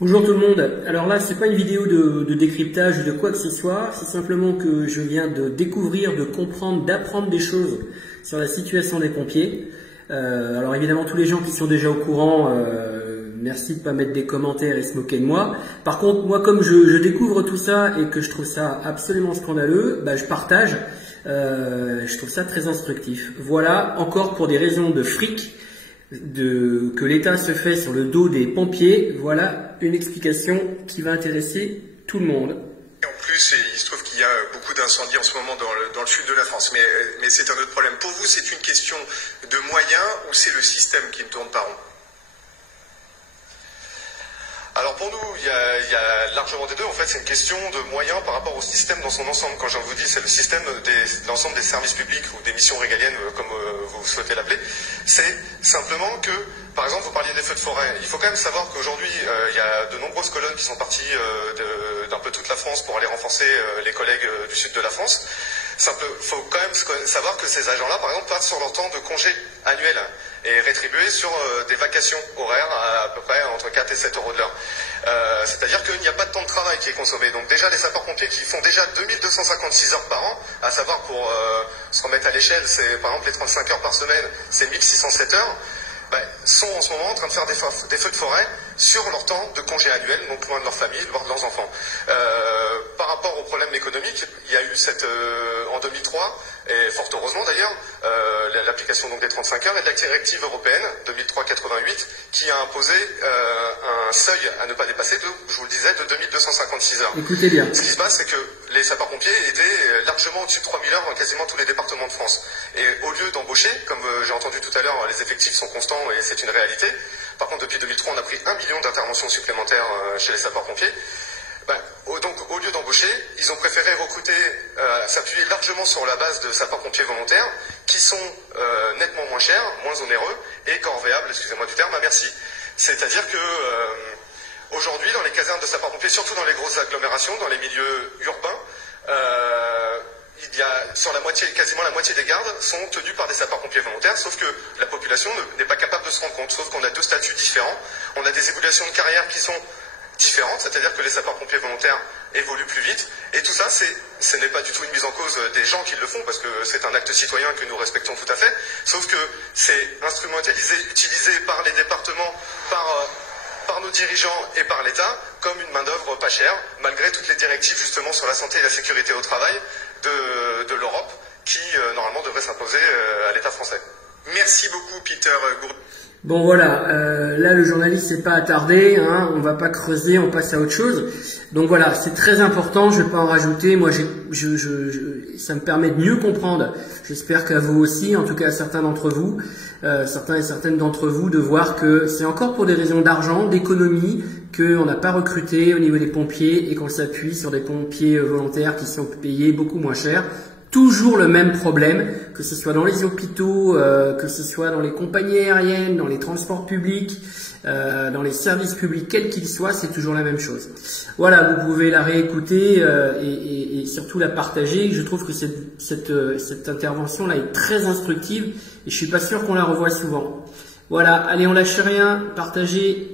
Bonjour tout le monde. Alors là, c'est pas une vidéo de décryptage ou de quoi que ce soit. C'est simplement que je viens de découvrir, de comprendre, d'apprendre des choses sur la situation des pompiers. Alors évidemment, tous les gens qui sont déjà au courant, merci de pas mettre des commentaires et se moquer de moi. Par contre, moi, comme je découvre tout ça et que je trouve ça absolument scandaleux, je partage. Je trouve ça très instructif. Voilà, encore pour des raisons de fric. Que l'État se fait sur le dos des pompiers, voilà une explication qui va intéresser tout le monde. En plus, il se trouve qu'il y a beaucoup d'incendies en ce moment dans le sud de la France, mais c'est un autre problème. Pour vous, c'est une question de moyens ou c'est le système qui ne tourne pas rond? Alors pour nous, il y a largement des deux. En fait, c'est une question de moyens par rapport au système dans son ensemble. Quand je vous dis, c'est le système de l'ensemble des services publics ou des missions régaliennes, comme vous souhaitez l'appeler. C'est simplement que, par exemple, vous parliez des feux de forêt. Il faut quand même savoir qu'aujourd'hui, il y a de nombreuses colonnes qui sont parties d'un peu toute la France pour aller renforcer les collègues du sud de la France. Il faut quand même savoir que ces agents-là, par exemple, partent sur leur temps de congé annuel et rétribués sur des vacations horaires à peu près entre 4 et 7 euros de l'heure. C'est-à-dire qu'il n'y a pas de temps de travail qui est consommé. Donc déjà, les sapeurs-pompiers qui font déjà 2256 heures par an, à savoir pour se remettre à l'échelle, c'est par exemple les 35 heures par semaine, c'est 1607 heures, sont en ce moment en train de faire des feux de forêt sur leur temps de congé annuel, donc loin de leur famille, loin de leurs enfants. Par rapport aux problèmes économiques, il y a eu en 2003, et fort heureusement d'ailleurs, l'application donc des 35 heures et de la directive européenne 2003-88 qui a imposé un seuil à ne pas dépasser je vous le disais, de 2256 heures. Écoutez bien. Ce qui se passe, c'est que les sapeurs-pompiers étaient largement au-dessus de 3000 heures dans quasiment tous les départements de France. Et au lieu d'embaucher, comme j'ai entendu tout à l'heure, les effectifs sont constants et c'est une réalité. Par contre, depuis 2003, on a pris 1 million d'interventions supplémentaires chez les sapeurs-pompiers. Donc, au lieu d'embaucher, ils ont préféré recruter, s'appuyer largement sur la base de sapeurs-pompiers volontaires, qui sont nettement moins chers, moins onéreux et corvéables, excusez-moi du terme, à merci. C'est-à-dire que aujourd'hui, dans les casernes de sapeurs-pompiers, surtout dans les grosses agglomérations, dans les milieux urbains, il y a quasiment la moitié des gardes sont tenus par des sapeurs-pompiers volontaires, sauf que la population n'est pas capable de se rendre compte, sauf qu'on a deux statuts différents. On a des évolutions de carrière qui sont différentes, c'est-à-dire que les sapeurs-pompiers volontaires évoluent plus vite, et tout ça, ce n'est pas du tout une mise en cause des gens qui le font, parce que c'est un acte citoyen que nous respectons tout à fait, sauf que c'est instrumentalisé, utilisé par les départements, par nos dirigeants et par l'État, comme une main-d'œuvre pas chère, malgré toutes les directives justement sur la santé et la sécurité au travail de l'Europe, qui normalement devrait s'imposer à l'État français. Merci beaucoup, Peter Gourdin. Bon voilà, là le journaliste s'est pas attardé, hein, on va pas creuser, on passe à autre chose. Donc voilà, c'est très important, je vais pas en rajouter. Moi, ça me permet de mieux comprendre. J'espère qu'à vous aussi, en tout cas à certains d'entre vous, certains et certaines d'entre vous, de voir que c'est encore pour des raisons d'argent, d'économie, qu'on n'a pas recruté au niveau des pompiers et qu'on s'appuie sur des pompiers volontaires qui sont payés beaucoup moins cher. Toujours le même problème, que ce soit dans les hôpitaux, que ce soit dans les compagnies aériennes, dans les transports publics, dans les services publics, quels qu'ils soient, c'est toujours la même chose. Voilà, vous pouvez la réécouter et surtout la partager. Je trouve que cette intervention-là est très instructive et je suis pas sûr qu'on la revoie souvent. Voilà, allez, on lâche rien, partagez.